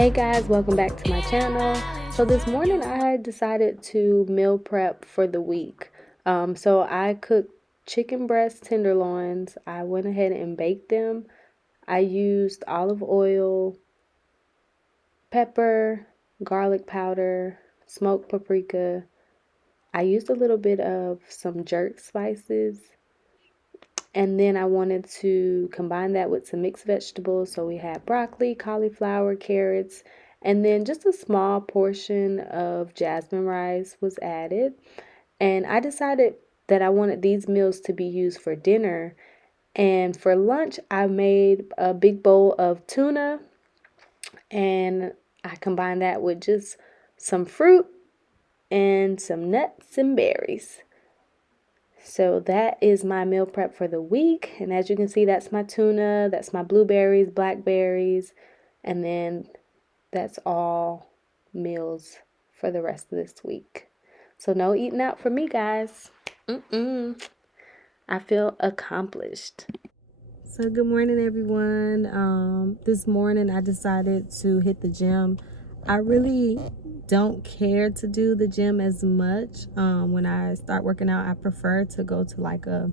Hey guys, welcome back to my channel. So this morning I decided to meal prep for the week. So I cooked chicken breast tenderloins. I went ahead and baked them. I used olive oil, pepper, garlic powder, smoked paprika. I used a little bit of some jerk spices. And then I wanted to combine that with some mixed vegetables. So we had broccoli, cauliflower, carrots, and then just a small portion of jasmine rice was added. And I decided that I wanted these meals to be used for dinner. And for lunch, I made a big bowl of tuna and I combined that with just some fruit and some nuts and berries. So that is my meal prep for the week. And as you can see, that's my tuna, that's my blueberries, blackberries, and then that's all meals for the rest of this week. So no eating out for me, guys. I feel accomplished. So good morning, everyone. This morning I decided to hit the gym. I really don't care to do the gym as much. When I start working out, I prefer to go to like a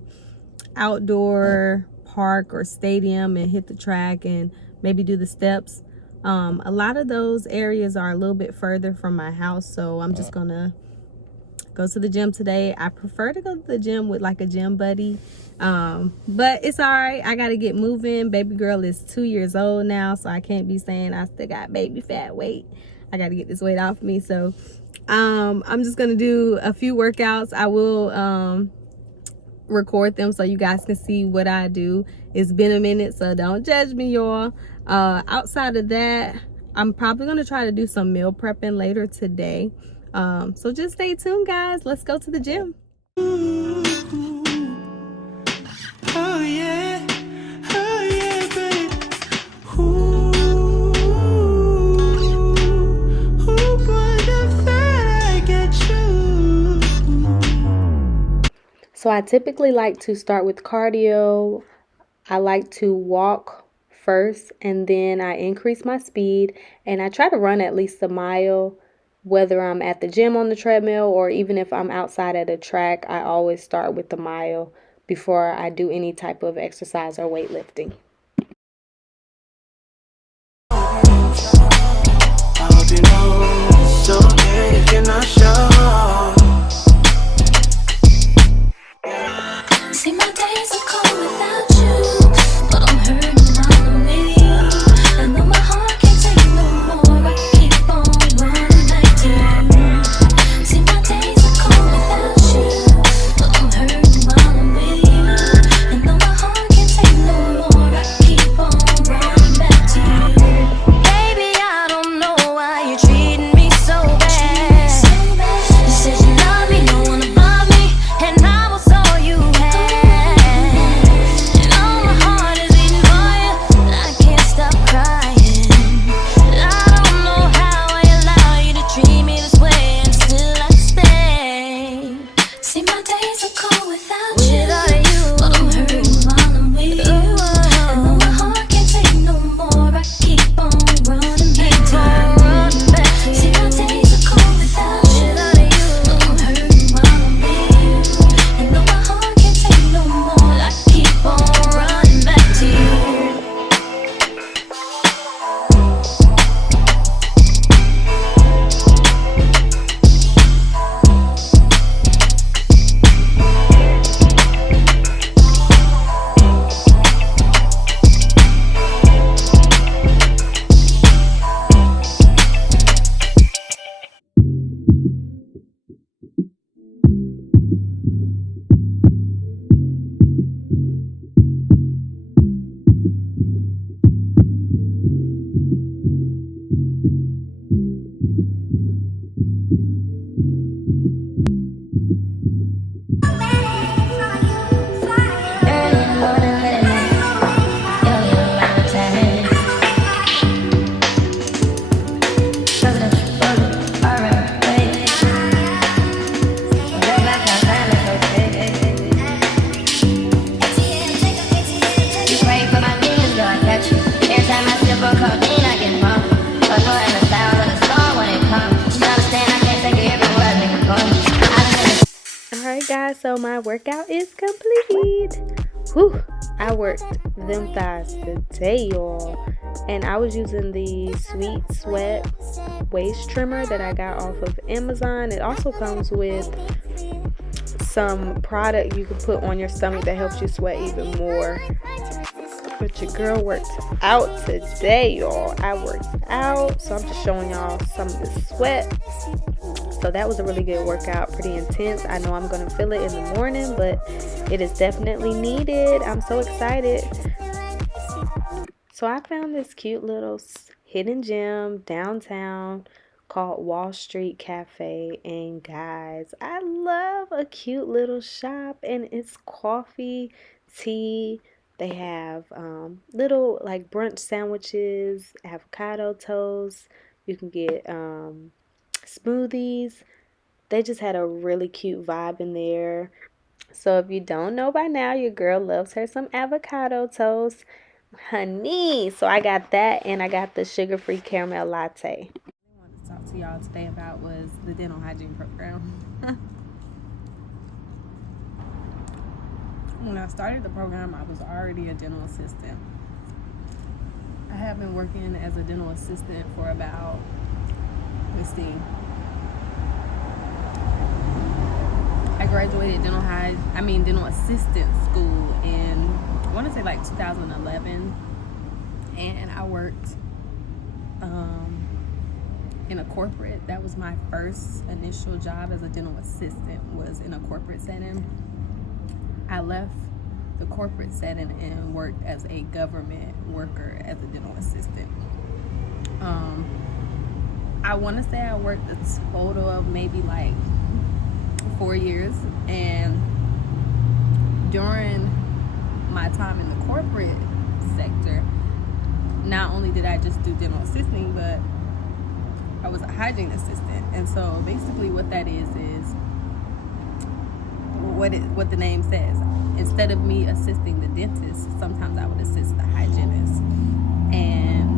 outdoor park or stadium and hit the track and maybe do the steps. A lot of those areas are a little bit further from my house, so I'm just gonna go to the gym today. I prefer to go to the gym with like a gym buddy, but it's all right. I gotta get moving. Baby girl is 2 years old now, so I can't be saying I still got baby fat weight. I gotta get this weight off me. So I'm just gonna do a few workouts. I will record them so you guys can see what I do. It's been a minute, so don't judge me, y'all. Outside of that, I'm probably gonna try to do some meal prepping later today. So just stay tuned, guys. Let's go to the gym. Oh yeah, babe. So I typically like to start with cardio. I like to walk first and then I increase my speed and I try to run at least a mile, whether I'm at the gym on the treadmill or even if I'm outside at a track. I always start with the mile before I do any type of exercise or weightlifting. I hope you know it's okay if you're not sure. See, my days are cold without you, but I'm hurting while I'm with you. And though my heart can't take no more, I keep on running back to you. See, my days are cold without you, but I'm hurting while I'm with you. And though my heart can't take no more, I keep on running back to you. Baby, I don't know why you're treating me so bad. so my workout is complete. Whew, I worked them thighs today, y'all. And I was using the Sweet Sweat waist trimmer that I got off of Amazon. It also comes with some product you can put on your stomach that helps you sweat even more. But your girl worked out today, y'all. I worked out, so I'm just showing y'all some of the sweat. So that was a really good workout, pretty intense. I know I'm gonna feel it in the morning, but it is definitely needed. I'm so excited. So I found this cute little hidden gem downtown called Wall Street Cafe. And guys, I love a cute little shop, and it's coffee, tea. They have little like brunch sandwiches, avocado toast. You can get smoothies. They just had a really cute vibe in there. So if you don't know by now, your girl loves her some avocado toast, honey. So I got that, and I got the sugar-free caramel latte. What I wanted to talk to y'all today about was the dental hygiene program. When I started the program, I was already a dental assistant. I have been working as a dental assistant for about, I graduated dental assistant school in, I want to say like 2011, and I worked in a corporate. That was my first initial job as a dental assistant, was in a corporate setting. I left the corporate setting and worked as a government worker as a dental assistant. I want to say I worked a total of maybe like 4 years, and during my time in the corporate sector, not only did I just do dental assisting, but I was a hygiene assistant. And so basically what that is what the name says. Instead of me assisting the dentist, sometimes I would assist the hygienist. And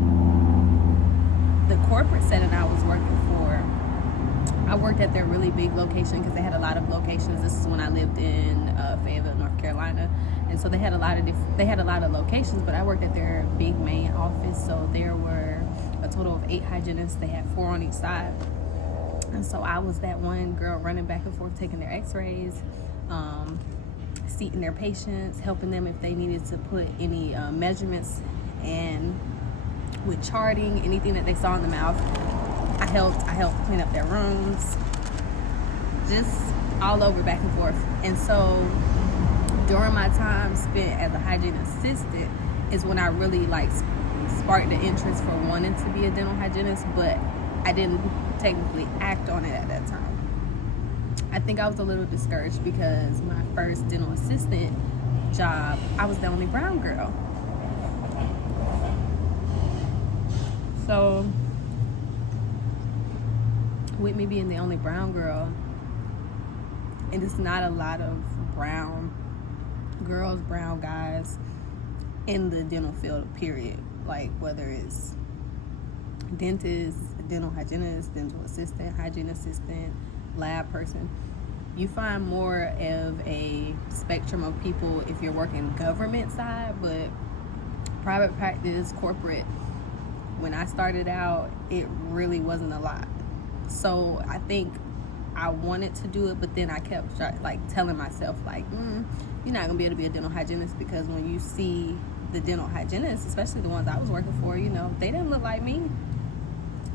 the corporate setting I was working for, I worked at their really big location because they had a lot of locations. This is when I lived in Fayetteville, North Carolina, and so they had a lot of locations. But I worked at their big main office, so there were a total of 8 hygienists. They had 4 on each side, and so I was that one girl running back and forth, taking their X-rays, seating their patients, helping them if they needed to put any measurements, and with charting anything that they saw in the mouth. I helped clean up their rooms, just all over, back and forth. And so during my time spent as a hygiene assistant is when I really like sparked the interest for wanting to be a dental hygienist, but I didn't technically act on it at that time. I think I was a little discouraged because my first dental assistant job, I was the only brown girl. So with me being the only brown girl, and it's not a lot of brown girls, brown guys in the dental field, period. Like whether it's dentist, dental hygienist, dental assistant, hygiene assistant, lab person, you find more of a spectrum of people if you're working government side. But private practice, corporate, when I started out, it really wasn't a lot. So I think I wanted to do it, but then I kept like telling myself like, you're not gonna be able to be a dental hygienist, because when you see the dental hygienists, especially the ones I was working for, you know, they didn't look like me.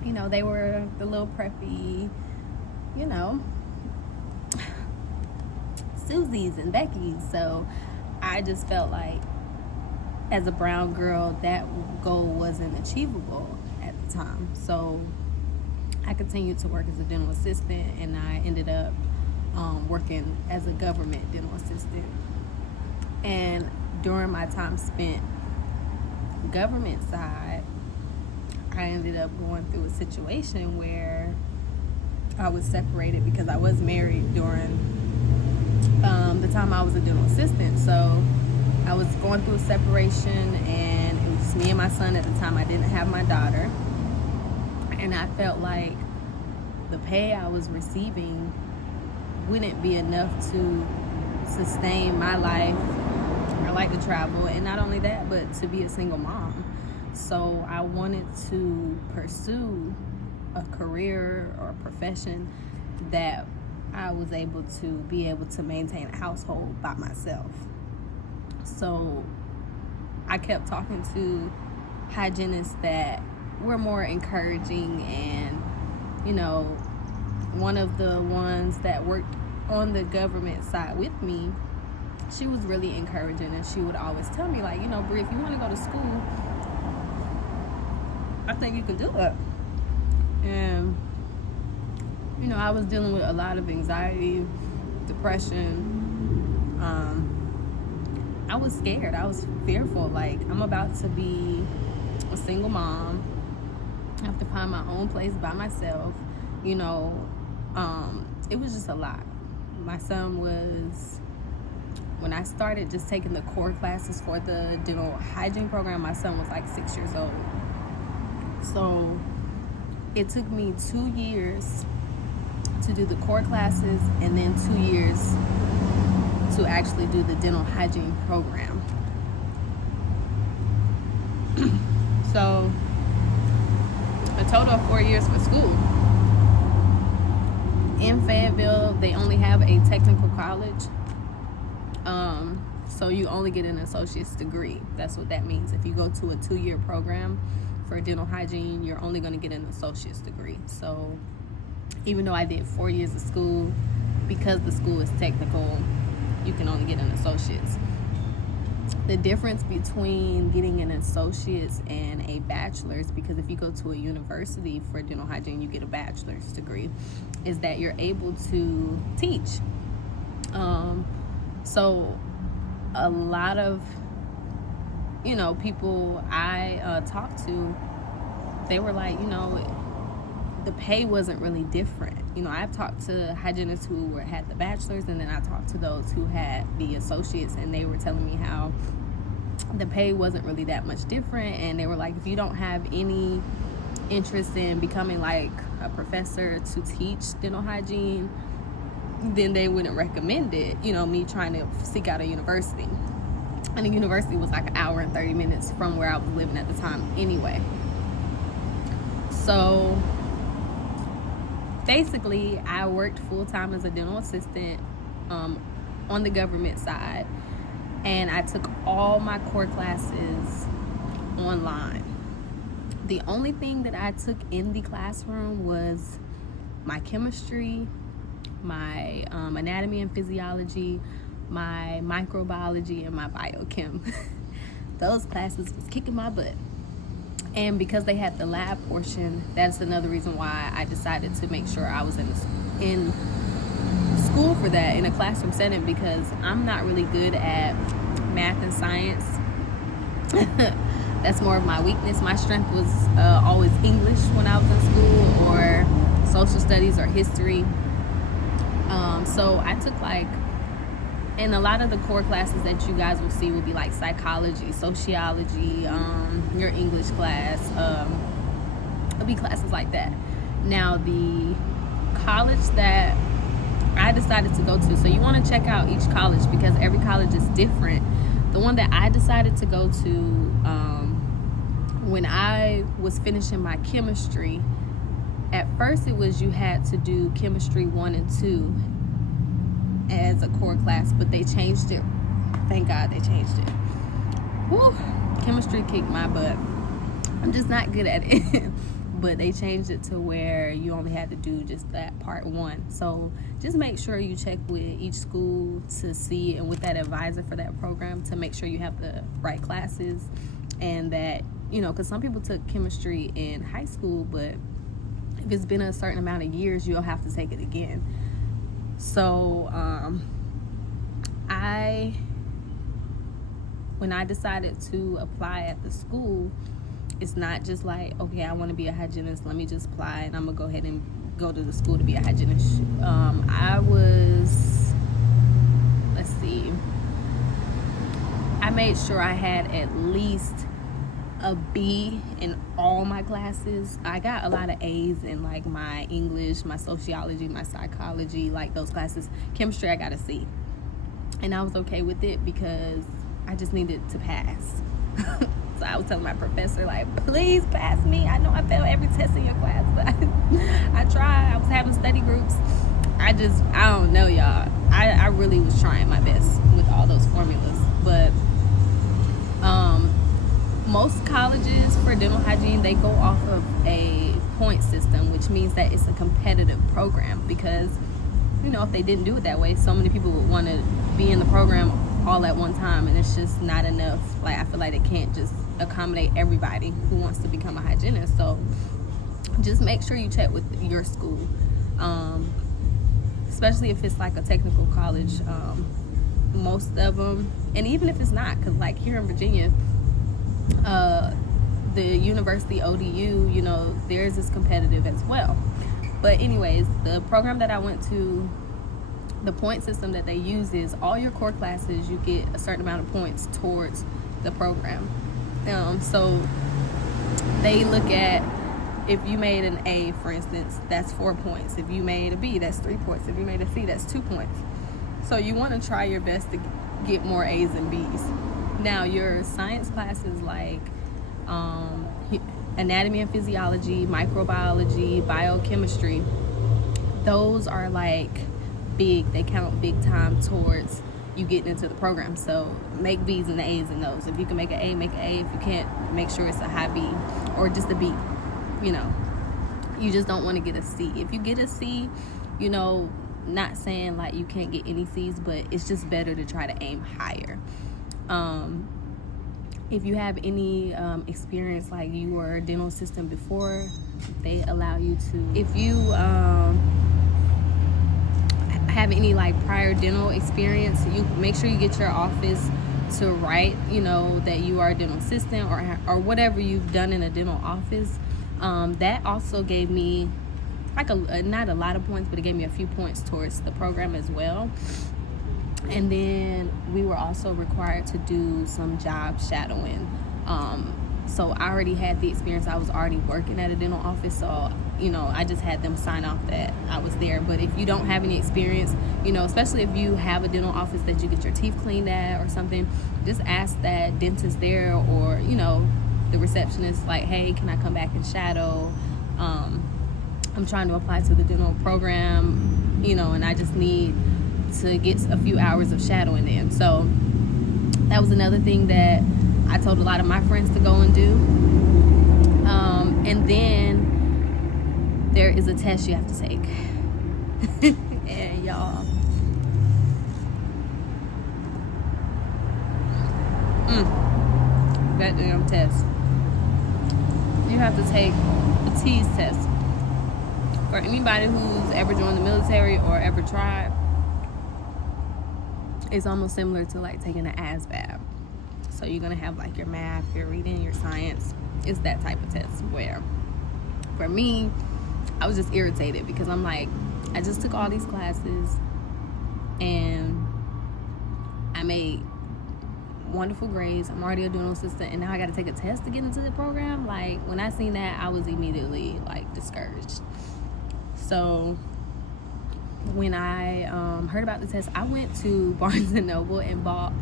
You know, they were the little preppy, you know, Susies and Beckys. So I just felt like as a brown girl, that goal wasn't achievable at the time. So I continued to work as a dental assistant, and I ended up working as a government dental assistant. And during my time spent government side, I ended up going through a situation where I was separated because I was married during the time I was a dental assistant. So I was going through a separation, and it was just me and my son at the time. I didn't have my daughter. And I felt like the pay I was receiving wouldn't be enough to sustain my life. I like to travel, and not only that, but to be a single mom. So I wanted to pursue a career or a profession that I was able to maintain a household by myself. So I kept talking to hygienists that were more encouraging, and one of the ones that worked on the government side with me, she was really encouraging, and she would always tell me, like, Brie, if you want to go to school, I think you can do it. And I was dealing with a lot of anxiety, depression. I was scared. I was fearful. Like, I'm about to be a single mom. I have to find my own place by myself. It was just a lot. My son was, when I started just taking the core classes for the dental hygiene program, my son was like 6 years old. So it took me 2 years to do the core classes, and then 2 years to actually do the dental hygiene program. So a total of 4 years for school. In Fayetteville, they only have a technical college. So you only get an associate's degree. That's what that means. If you go to a 2-year program for dental hygiene, you're only going to get an associate's degree. So even though I did 4 years of school, because the school is technical, you can only get an associate's. The difference between getting an associate's and a bachelor's, because if you go to a university for dental hygiene, you get a bachelor's degree, is that you're able to teach. So a lot of people I talked to, they were like, the pay wasn't really different. I've talked to hygienists who had the bachelor's, and then I talked to those who had the associates, and they were telling me how the pay wasn't really that much different. And they were like, if you don't have any interest in becoming like a professor to teach dental hygiene, then they wouldn't recommend it, me trying to seek out a university. And the university was like an hour and 30 minutes from where I was living at the time anyway. So basically, I worked full-time as a dental assistant on the government side, and I took all my core classes online. The only thing that I took in the classroom was my chemistry, my anatomy and physiology, my microbiology, and my biochem. Those classes was kicking my butt. And because they had the lab portion, that's another reason why I decided to make sure I was in school for that, in a classroom setting, because I'm not really good at math and science. That's more of my weakness. My strength was always English when I was in school, or social studies or history. So I took and a lot of the core classes that you guys will see will be like psychology, sociology, your English class. It'll be classes like that. Now, the college that I decided to go to, so you want to check out each college because every college is different. The one that I decided to go to, when I was finishing my chemistry, at first it was you had to do chemistry 1 and 2 as a core class, but they changed it. Thank God they changed it. Woo! Chemistry kicked my butt. I'm just not good at it. But they changed it to where you only had to do just that part 1. So just make sure you check with each school to see, and with that advisor for that program, to make sure you have the right classes, and that, because some people took chemistry in high school, but if it's been a certain amount of years, you'll have to take it again. So when I decided to apply at the school, it's not just like, okay, I want to be a hygienist, let me just apply and I'm gonna go ahead and go to the school to be a hygienist. I made sure I had at least a B in all my classes. I got a lot of A's in like my English, my sociology, my psychology, like those classes. Chemistry, I got a C. and I was okay with it because I just needed to pass. So I was telling my professor, like, please pass me. I know I failed every test in your class, but I tried. I was having study groups. I don't know, y'all. I really was trying my best with all those formulas. But most colleges for dental hygiene, they go off of a point system, which means that it's a competitive program, because, you know, if they didn't do it that way, so many people would want to be in the program all at one time, and it's just not enough. Like, I feel like it can't just accommodate everybody who wants to become a hygienist. So just make sure you check with your school, especially if it's like a technical college. Most of them, and even if it's not, because like here in Virginia, the university ODU, you know, theirs is competitive as well. But anyways, the program that I went to, the point system that they use is all your core classes, you get a certain amount of points towards the program. So they look at, if you made an A, for instance, that's 4 points. If you made a B, that's 3 points. If you made a C, that's 2 points. So you want to try your best to get more A's and B's. Now, your science classes like anatomy and physiology, microbiology, biochemistry, those are like big. They count big time towards you getting into the program. So make B's and the A's in those. If you can make an A, make an A. If you can't, make sure it's a high B or just a B. You know, you just don't want to get a C. If you get a C, you know, not saying like you can't get any C's, but it's just better to try to aim higher. If you have any experience, like you were a dental assistant before, they allow you to. If you have any like prior dental experience, you make sure you get your office to write, you know, that you are a dental assistant or whatever you've done in a dental office. That also gave me like not a lot of points, but it gave me a few points towards the program as well. And then we were also required to do some job shadowing. So I already had the experience. I was already working at a dental office, so, you know, I just had them sign off that I was there. But if you don't have any experience, you know, especially if you have a dental office that you get your teeth cleaned at or something, just ask that dentist there, or, you know, the receptionist, like, hey, can I come back and shadow? I'm trying to apply to the dental program, you know, and I just need to get a few hours of shadowing in. So that was another thing that I told a lot of my friends to go and do. And then there is a test you have to take. And y'all, that damn test. You have to take a TEAS test. For anybody who's ever joined the military or ever tried, it's almost similar to like taking an ASVAB. So you're gonna have like your math, your reading, your science. It's that type of test where, for me, I was just irritated because I'm like, I just took all these classes and I made wonderful grades. I'm already a dental assistant, and now I got to take a test to get into the program. Like, when I seen that, I was immediately like discouraged. So when I heard about the test, I went to Barnes & Noble and bought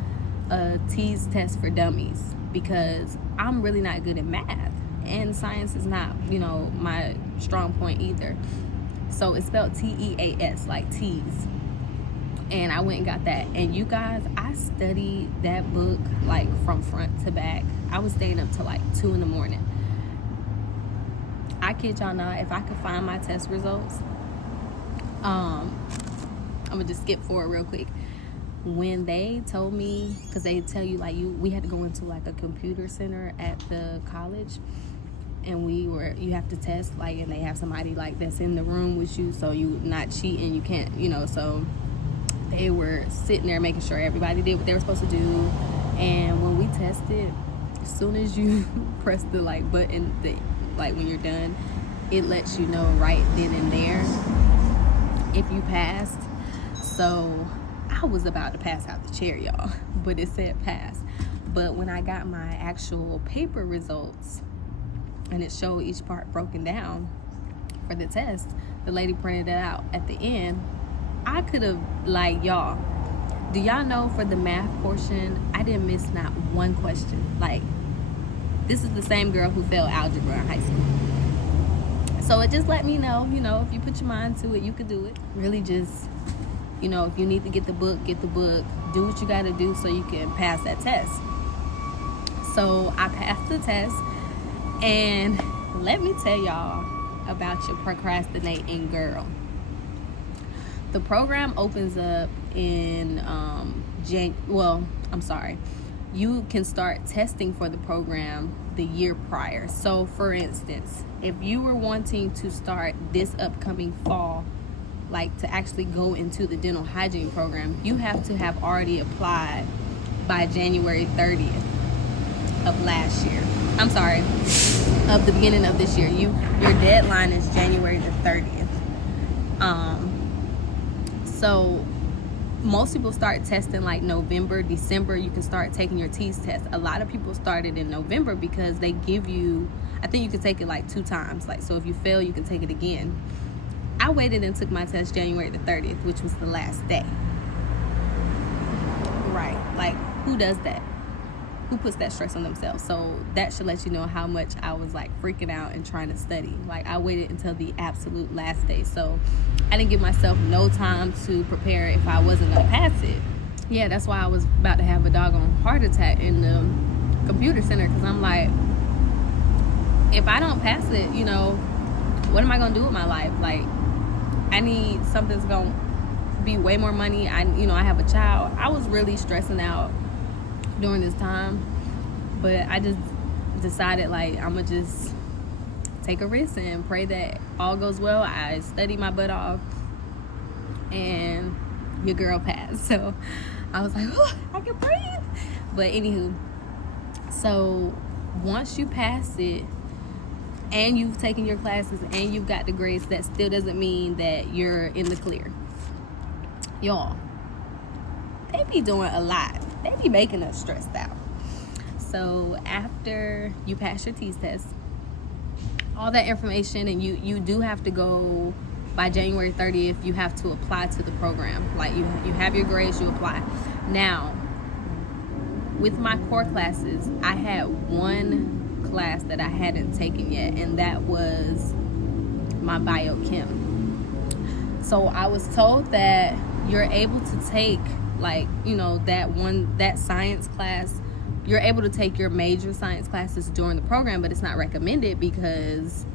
a TEAS test for dummies, because I'm really not good at math, and science is not, you know, my strong point either. So it's spelled TEAS, like TEAS. And I went and got that. And you guys, I studied that book like from front to back. I was staying up till like 2 a.m. I kid y'all not, if I could find my test results, I'm gonna just skip forward real quick. When they told me, because they tell you like we had to go into like a computer center at the college, and you have to test, like, and they have somebody like that's in the room with you, so you not cheating, you can't, you know. So they were sitting there making sure everybody did what they were supposed to do. And when we tested, as soon as you press the like button, like when you're done, it lets you know right then and there if you passed. So I was about to pass out the chair, y'all, but it said pass. But when I got my actual paper results and it showed each part broken down for the test, the lady printed it out at the end. I could have, like, y'all, do y'all know for the math portion, I didn't miss not one question. Like, this is the same girl who failed algebra in high school. So it just let me know, if you put your mind to it, you could do it. Really just, if you need to get the book, get the book. Do what you got to do so you can pass that test. So I passed the test, and let me tell y'all about your procrastinating girl. The program opens up in you can start testing for the program the year prior. So for instance, if you were wanting to start this upcoming fall, like to actually go into the dental hygiene program, you have to have already applied by January 30th of last year. I'm sorry, of the beginning of this year. Your deadline is January the 30th. So most people start testing like November, December. You can start taking your TEAS test. A lot of people started in November because they give you, I think you can take it like 2 times. Like, so if you fail, you can take it again. I waited and took my test January the 30th, which was the last day. Right. Like, who does that? Who puts that stress on themselves? So that should let you know how much I was like freaking out and trying to study. Like, I waited until the absolute last day. So I didn't give myself no time to prepare if I wasn't gonna pass it. Yeah, that's why I was about to have a doggone heart attack in the computer center, because I'm like, if I don't pass it, what am I gonna do with my life? Like, I need something that's gonna be way more money. I have a child. I was really stressing out during this time, but I just decided, like, I'm gonna just take a risk and pray that all goes well. I studied my butt off, and your girl passed. So I was like, oh, I can breathe. But anywho, so once you pass it and you've taken your classes and you've got the grades, that still doesn't mean that you're in the clear. Y'all, they be doing a lot. They be making us stressed out. So after you pass your TEAS test, all that information, and you do have to go by January 30th, you have to apply to the program. Like, you have your grades, you apply. Now, with my core classes, I had one class that I hadn't taken yet, and that was my biochem. So I was told that you're able to take, like, that science class. You're able to take your major science classes during the program, but it's not recommended because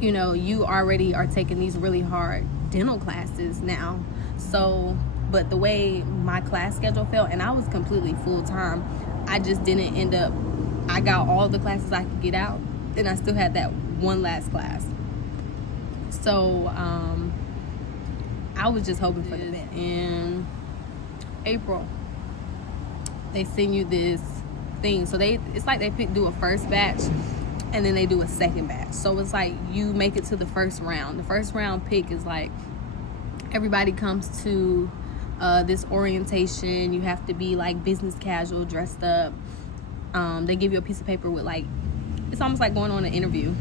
you already are taking these really hard dental classes now. So, but the way my class schedule felt, and I was completely full-time, I just didn't end up, I got all the classes I could get out, and I still had that one last class. So I was just hoping for the best. In April, they send you this thing. So it's like they do a first batch, and then they do a second batch. So it's like you make it to the first round. The first round pick is like everybody comes to this orientation. You have to be like business casual, dressed up. They give you a piece of paper with, like, it's almost like going on an interview.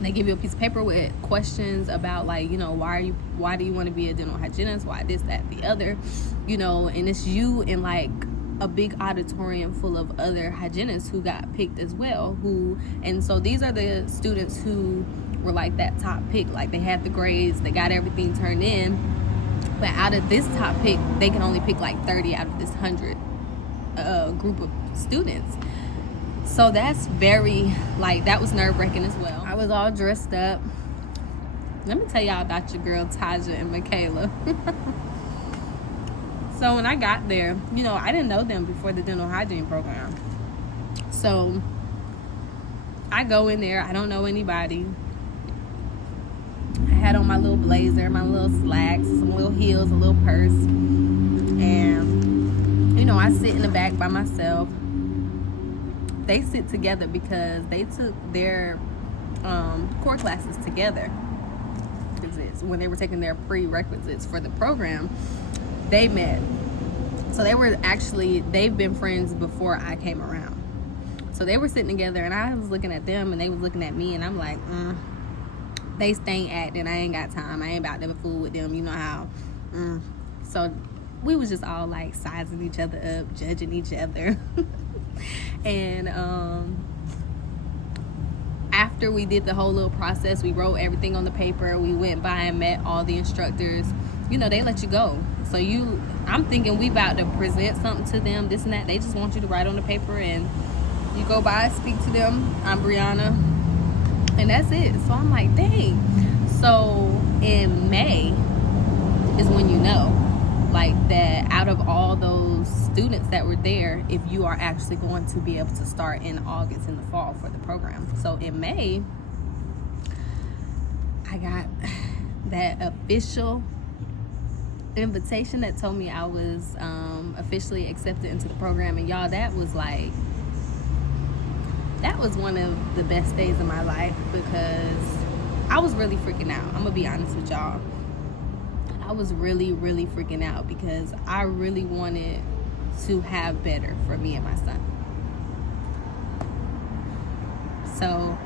They give you a piece of paper with questions about, like, why do you want to be a dental hygienist? Why this, that, the other, and it's you in like a big auditorium full of other hygienists who got picked as well. And so these are the students who were like that top pick. Like, they had the grades, they got everything turned in, but out of this top pick, they can only pick like 30 out of this 100 group of students. So that's very, like, that was nerve-wracking as well. I was all dressed up. Let me tell y'all about your girl Taja and Michaela. So when I got there, I didn't know them before the dental hygiene program. So I go in there, I don't know anybody. I had on my little blazer, my little slacks, some little heels, a little purse. And, I sit in the back by myself. They sit together because they took their core classes together. When they were taking their prerequisites for the program, they met. So they've been friends before I came around. So they were sitting together, and I was looking at them, and they was looking at me, and I'm like, they staying acting. I ain't got time. I ain't about to fool with them. You know how. So we was just all like sizing each other up, judging each other. And after we did the whole little process, we wrote everything on the paper, we went by and met all the instructors. You know, they let you go. So I'm thinking we about to present something to them, this and that. They just want you to write on the paper and you go by, speak to them. I'm Brianna, and that's it. So I'm like, dang. So in May is when you know, like, that out of all those students that were there, if you are actually going to be able to start in August, in the fall, for the program. So in May, I got that official invitation that told me I was officially accepted into the program. And y'all, that was one of the best days of my life, because I was really freaking out. I'm gonna be honest with y'all. I was really, really freaking out because I really wanted to have better for me and my son. So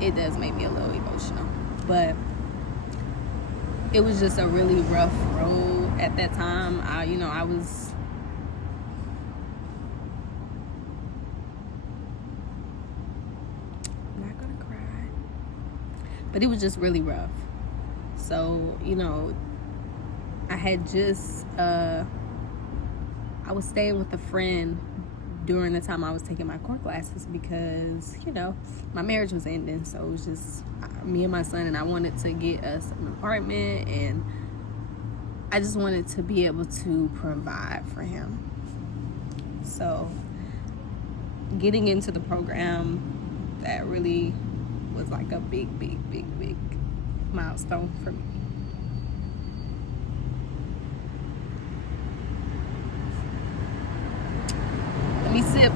it does make me a little emotional, but it was just a really rough road at that time. I was not gonna cry, but it was just really rough. So, I had just I was staying with a friend during the time I was taking my core classes, because my marriage was ending. So it was just me and my son, and I wanted to get us an apartment, and I just wanted to be able to provide for him. So getting into the program, that really was like a big milestone for me. Let me sip.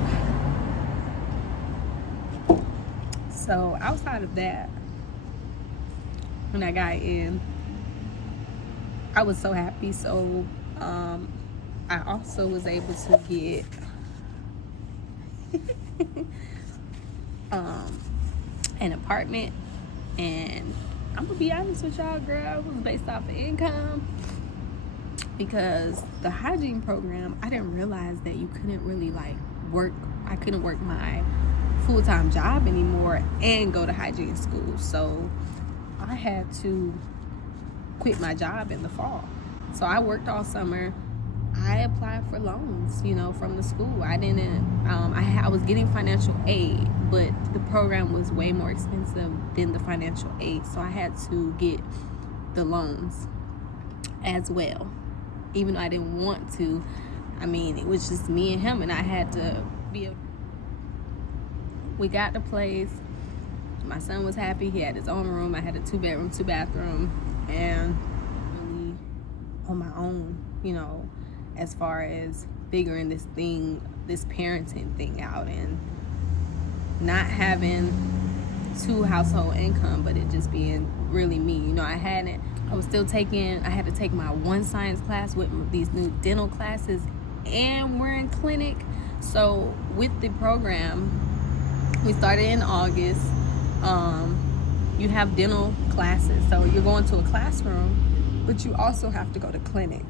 So outside of that, when I got in, I was so happy. So I also was able to get an apartment, and I'm gonna be honest with y'all, girl, it was based off of income, because the hygiene program, I didn't realize that you couldn't really I couldn't work my full-time job anymore and go to hygiene school. So I had to quit my job in the fall. So I worked all summer. I applied for loans, from the school. I didn't, I was getting financial aid, but the program was way more expensive than the financial aid. So I had to get the loans as well. Even though I didn't want to, it was just me and him, and I had to we got the place. My son was happy. He had his own room. I had a 2-bedroom, 2-bathroom, and really on my own, as far as figuring this parenting thing out, and not having 2 household income, but it just being really me. I had to take my 1 science class with these new dental classes, and we're in clinic. So with the program, we started in August. You have dental classes, so you're going to a classroom, but you also have to go to clinic,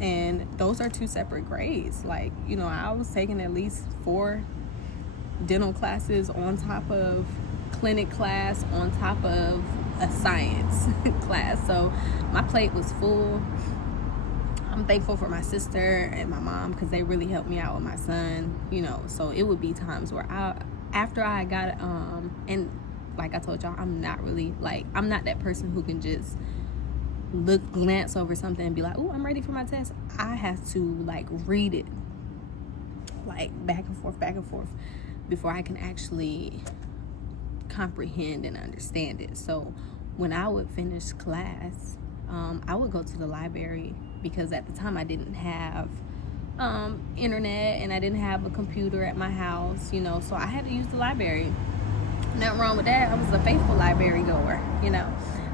and those are 2 separate grades. I was taking at least 4 dental classes on top of clinic class, on top of a science class. So my plate was full. I'm thankful for my sister and my mom, because they really helped me out with my son. So it would be times where after I got and like I told y'all, I'm not that person who can just glance over something and be like, oh, I'm ready for my test. I have to read it back and forth before I can actually comprehend and understand it. So when I would finish class, I would go to the library, because at the time I didn't have internet, and I didn't have a computer at my house, so I had to use the library. Nothing wrong with that. I was a faithful library goer,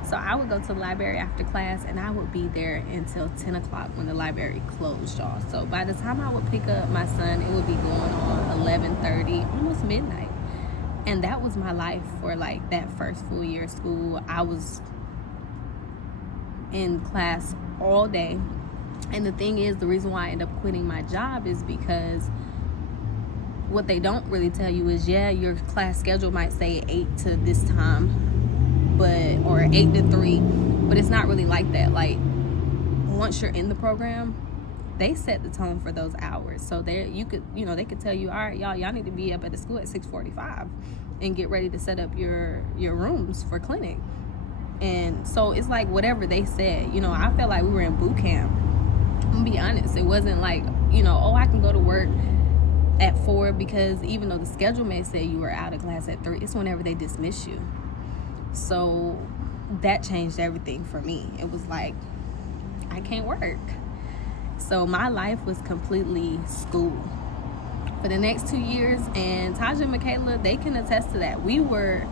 So I would go to the library after class, and I would be there until 10 o'clock when the library closed, y'all. So by the time I would pick up my son, it would be going on 11:30, almost midnight. And that was my life for that first full year of school. I was in class all day, And the thing is, the reason why I ended up quitting my job is because what they don't really tell you is, yeah, your class schedule might say 8 to this time, or 8 to 3, but it's not really like that. Like, once you're in the program, they set the tone for those hours. So they could tell you, all right, y'all need to be up at the school at 6:45 and get ready to set up your rooms for clinic. And so it's like whatever they said. I felt like we were in boot camp. I'm gonna be honest, it wasn't like, I can go to work at 4, because even though the schedule may say you were out of class at 3, it's whenever they dismiss you. So that changed everything for me. It was like, I can't work. So my life was completely school for the next 2 years. And Taja and Michaela, they can attest to that. We were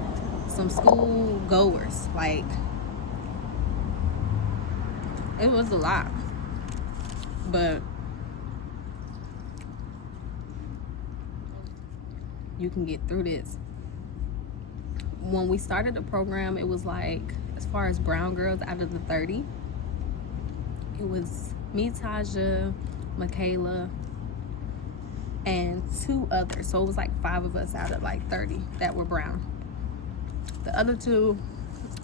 some school goers. Like, it was a lot. But you can get through this. When we started the program, it was like, as far as brown girls out of the 30, it was me, Taja, Michaela, and 2 others. So it was like 5 of us out of like 30 that were brown. The other 2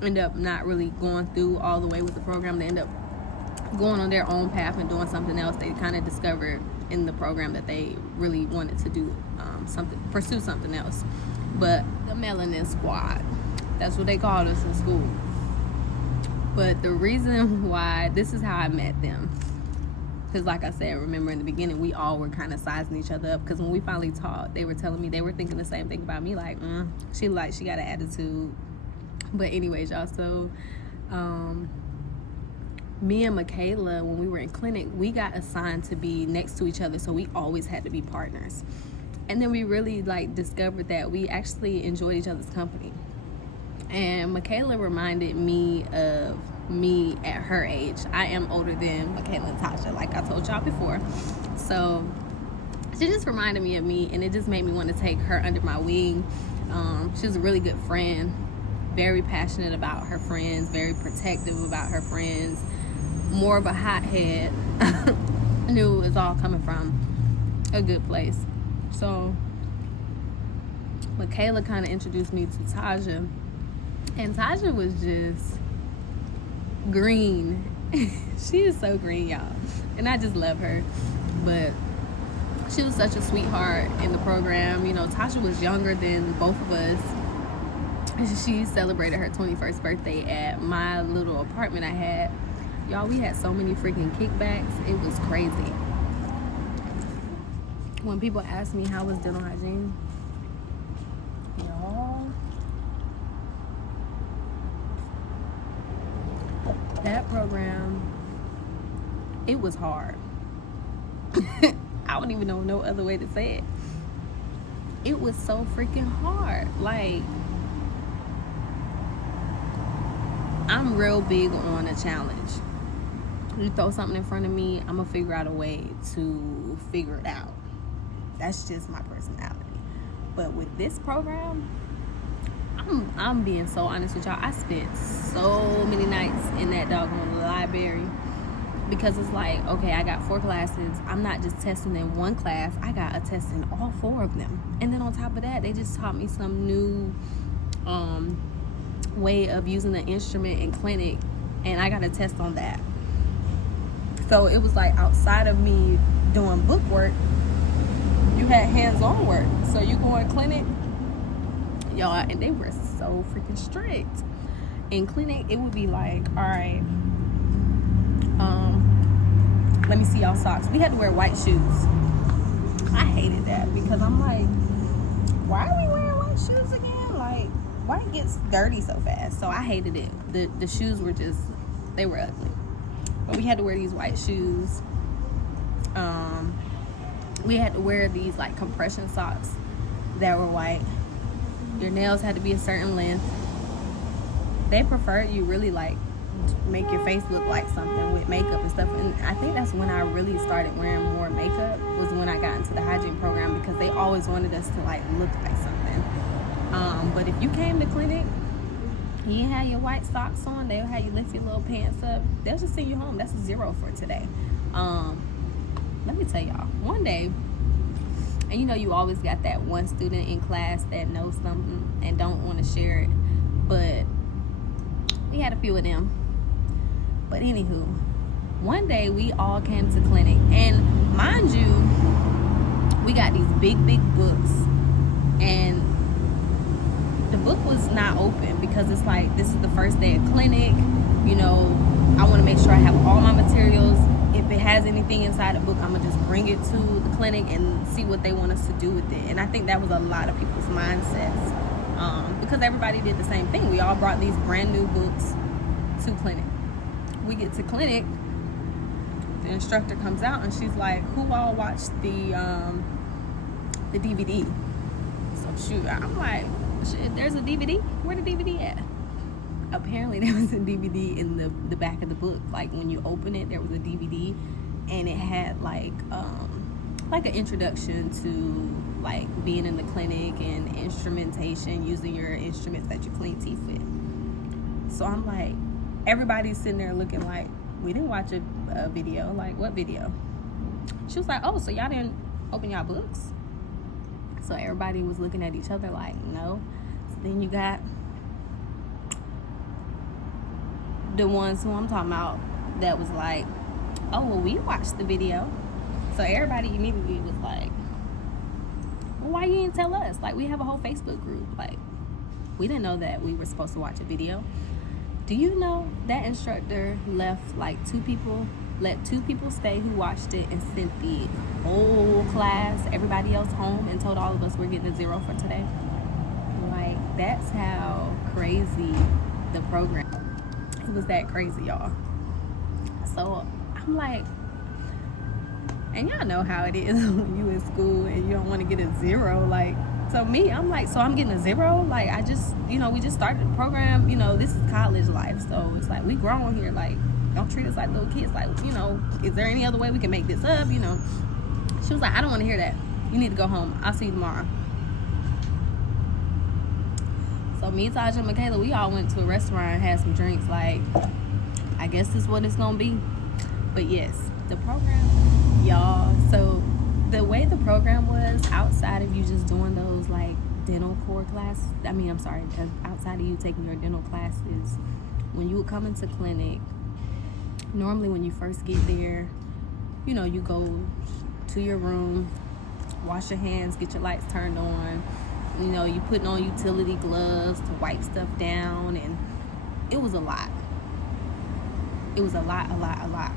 end up not really going through all the way with the program. They end up going on their own path and doing something else. They kind of discovered in the program that they really wanted to do pursue something else. But the melanin squad, that's what they called us in school. But the reason why, this is how I met them, because like I said, remember in the beginning, we all were kind of sizing each other up, because when we finally talked, they were telling me they were thinking the same thing about me, like, she got an attitude. But anyways, y'all, so me and Michaela, when we were in clinic, we got assigned to be next to each other, so we always had to be partners. And then we really discovered that we actually enjoyed each other's company. And Michaela reminded me of me at her age. I am older than Michaela and Tasha, like I told y'all before. So she just reminded me of me, and it just made me want to take her under my wing. She's a really good friend, very passionate about her friends, very protective about her friends, more of a hothead. I knew it was all coming from a good place. So Michaela kind of introduced me to Taja, and Taja was just green. She is so green, y'all, and I just love her. But she was such a sweetheart in the program. Tasha was younger than both of us. She celebrated her 21st birthday at my little apartment I had. Y'all, we had so many freaking kickbacks. It was crazy. When people ask me how was dental hygiene, y'all, that program, it was hard. I don't even know no other way to say it. It was so freaking hard. Like, I'm real big on a challenge. You throw something in front of me, I'm gonna figure out a way to figure it out. That's just my personality. But with this program, I'm being so honest with y'all. I spent so many nights in that doggone library, because it's like, okay, I got 4 classes. I'm not just testing in one class. I got a test in all 4 of them. And then on top of that, they just taught me some new way of using the instrument in clinic, and I got a test on that. So it was like, outside of me doing book work, you had hands-on work. So you go in clinic, y'all, and they were so freaking strict. In clinic, it would be like, all right, let me see y'all socks. We had to wear white shoes. I hated that, because I'm like, why are we wearing white shoes again? Like, why it gets dirty so fast? So I hated it. The shoes were just, they were ugly. But we had to wear these white shoes. We had to wear these like compression socks that were white. Your nails had to be a certain length. They preferred you really like make your face look like something with makeup and stuff. And I think that's when I really started wearing more makeup, was when I got into the hygiene program, because they always wanted us to like look like something. But if you came to clinic, you had your white socks on, they'll have you lift your little pants up, they'll just send you home. That's a 0 for today. Let me tell y'all, one day, and you know you always got that one student in class that knows something and don't want to share it, but we had a few of them. But anywho, one day we all came to clinic, and mind you, we got these big books, and the book was not open because it's like, this is the first day of clinic, you know, I want to make sure I have all my materials. If it has anything inside the book, I'm gonna just bring it to the clinic and see what they want us to do with it. And I think that was a lot of people's mindsets, because everybody did the same thing. We all brought these brand new books to clinic. We get to clinic, the instructor comes out and she's like, who all watched the DVD? So shoot, I'm like, shit, there's a DVD? Where the DVD at? Apparently there was a DVD in the back of the book. Like when you open it, there was a DVD, and it had like an introduction to like being in the clinic and instrumentation, using your instruments that you clean teeth with. So I'm like, everybody's sitting there looking like, we didn't watch a video. Like, what video? She was like, oh, so y'all didn't open y'all books? So everybody was looking at each other like, no. So then you got the ones who I'm talking about that was like, oh, well, we watched the video. So everybody immediately was like, well, why you didn't tell us? Like, we have a whole Facebook group. Like, we didn't know that we were supposed to watch a video. Do you know that instructor left like let two people stay who watched it, and sent the whole class, everybody else, home, and told all of us we're getting a 0 for today? Like, that's how crazy the program. It was that crazy, y'all. So I'm like, and y'all know how it is when you in school and you don't want to get a 0. Like, so me, I'm like, so I'm getting a 0? Like, I just, you know, we just started the program. You know, this is college life. So it's like, we grown here. Like, don't treat us like little kids. Like, you know, is there any other way we can make this up? You know, she was like, I don't want to hear that. You need to go home. I'll see you tomorrow. So me, Taja, and Michaela, we all went to a restaurant and had some drinks. Like, I guess this is what it's gonna be. But yes, the program, y'all. So the way the program was, outside of you just doing those like dental core class, outside of you taking your dental classes, when you would come into clinic, normally when you first get there, you know, you go to your room, wash your hands, get your lights turned on. You know, you putting on utility gloves to wipe stuff down, and it was a lot. It was a lot.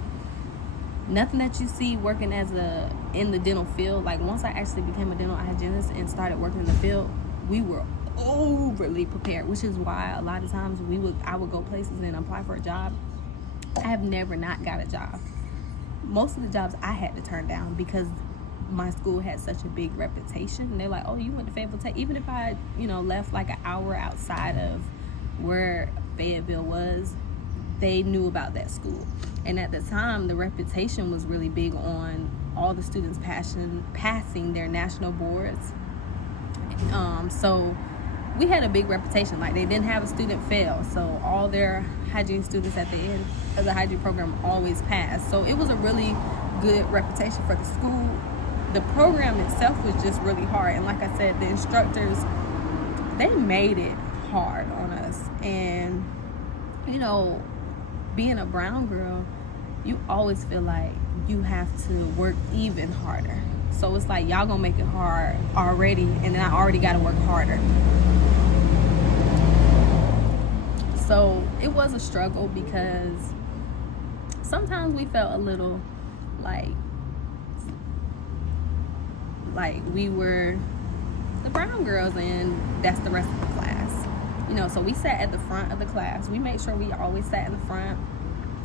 Nothing that you see working in the dental field. Like, once I actually became a dental hygienist and started working in the field, we were overly prepared, which is why a lot of times I would go places and apply for a job. I have never not got a job. Most of the jobs I had to turn down because my school had such a big reputation, and they're like, oh, you went to Fayetteville Tech. Even if I, you know, left like an hour outside of where Fayetteville was, they knew about that school. And at the time, the reputation was really big on all the students passing their national boards. So we had a big reputation. Like, they didn't have a student fail, so all their hygiene students at the end of the hygiene program always passed. So it was a really good reputation for the school. The program itself was just really hard, and like I said, the instructors, they made it hard on us. And you know, being a brown girl, you always feel like you have to work even harder. So it's like, y'all gonna make it hard already, and then I already gotta work harder. So it was a struggle, because sometimes we felt a little like we were the brown girls and that's the rest of the class. You know, so we sat at the front of the class. We made sure we always sat in the front,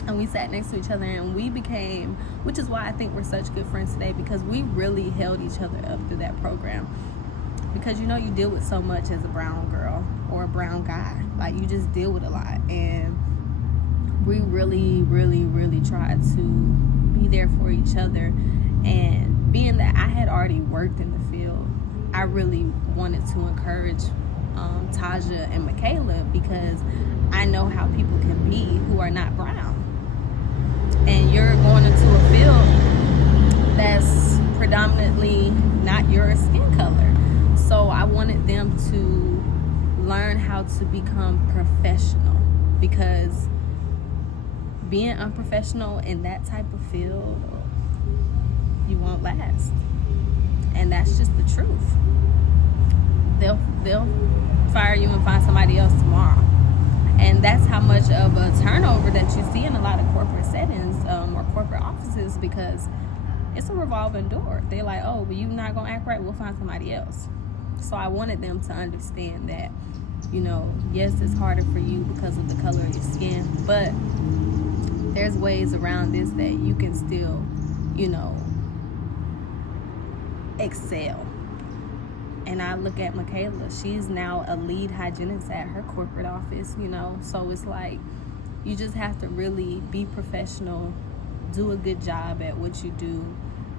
and we sat next to each other, and we became, which is why I think we're such good friends today, because we really held each other up through that program. Because, you know, you deal with so much as a brown girl or a brown guy. Like, you just deal with a lot, and we really tried to be there for each other. And being that I had already worked in the field, I really wanted to encourage Taja and Michaela, because I know how people can be who are not brown. and you're going into a field that's predominantly not your skin color. So I wanted them to learn how to become professional, because being unprofessional in that type of field, you won't last. And that's just the truth. They'll fire you and find somebody else tomorrow. And that's how much of a turnover that you see in a lot of corporate settings, or corporate offices, because it's a revolving door. They're like, oh, but you're not going to act right, we'll find somebody else. So I wanted them to understand that, yes, it's harder for you because of the color of your skin, but there's ways around this that you can still, excel. And I look at Michaela, she's now a lead hygienist at her corporate office, so it's like, you just have to really be professional, do a good job at what you do,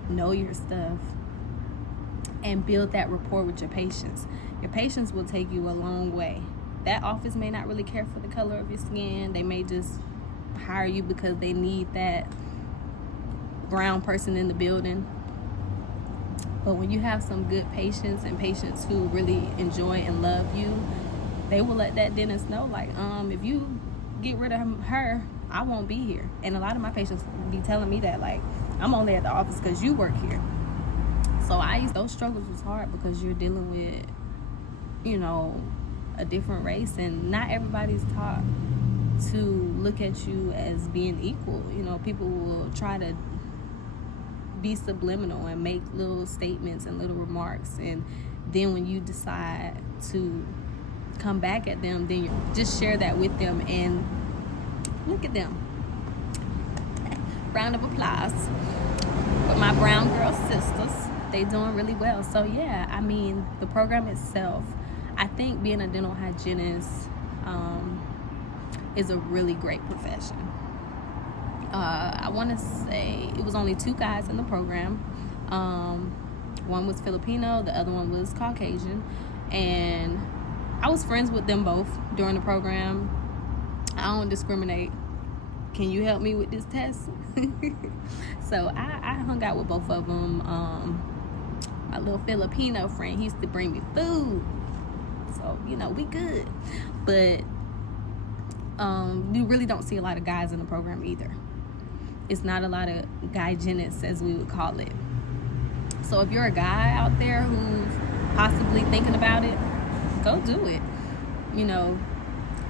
know your stuff, and build that rapport with your patients. Your patients will take you a long way. That office may not really care for the color of your skin. They may just hire you because they need that brown person in the building. But when you have some good patients, and patients who really enjoy and love you, they will let that dentist know, like, if you get rid of her, I won't be here. And a lot of my patients be telling me that, like, I'm only at the office because you work here. So those struggles was hard, because you're dealing with, a different race, and not everybody's taught to look at you as being equal. People will try to be subliminal and make little statements and little remarks, and then when you decide to come back at them, then you just share that with them, and look at them. Round of applause for my brown girl sisters. They doing really well. So yeah, I mean, the program itself, I think being a dental hygienist is a really great profession. I want to say it was only 2 guys in the program. One was Filipino, the other one was Caucasian, and I was friends with them both during the program. I don't discriminate. Can you help me with this test? So I hung out with both of them. My little Filipino friend, he used to bring me food, so we good. But you really don't see a lot of guys in the program either. It's not a lot of hygienists, as we would call it. So if you're a guy out there who's possibly thinking about it, go do it.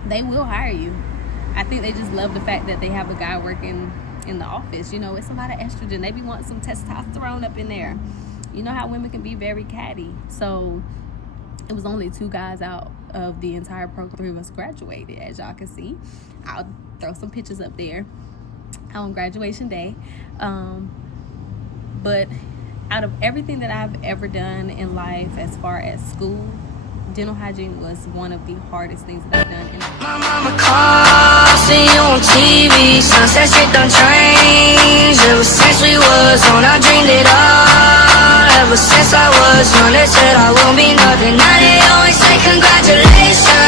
They will hire you. I think they just love the fact that they have a guy working in the office. It's a lot of estrogen. They be wanting some testosterone up in there. You know how women can be very catty. So it was only 2 guys out of the entire program. 3 of us graduated, as y'all can see. I'll throw some pictures up there on graduation day. But out of everything that I've ever done in life, as far as school, dental hygiene was one of the hardest things that I've done in life. My mama calls, see you on TV, sunset shit done changed. Ever since we was on, I dreamed it all. Ever since I was young, they said I won't be nothing. Now they always say congratulations.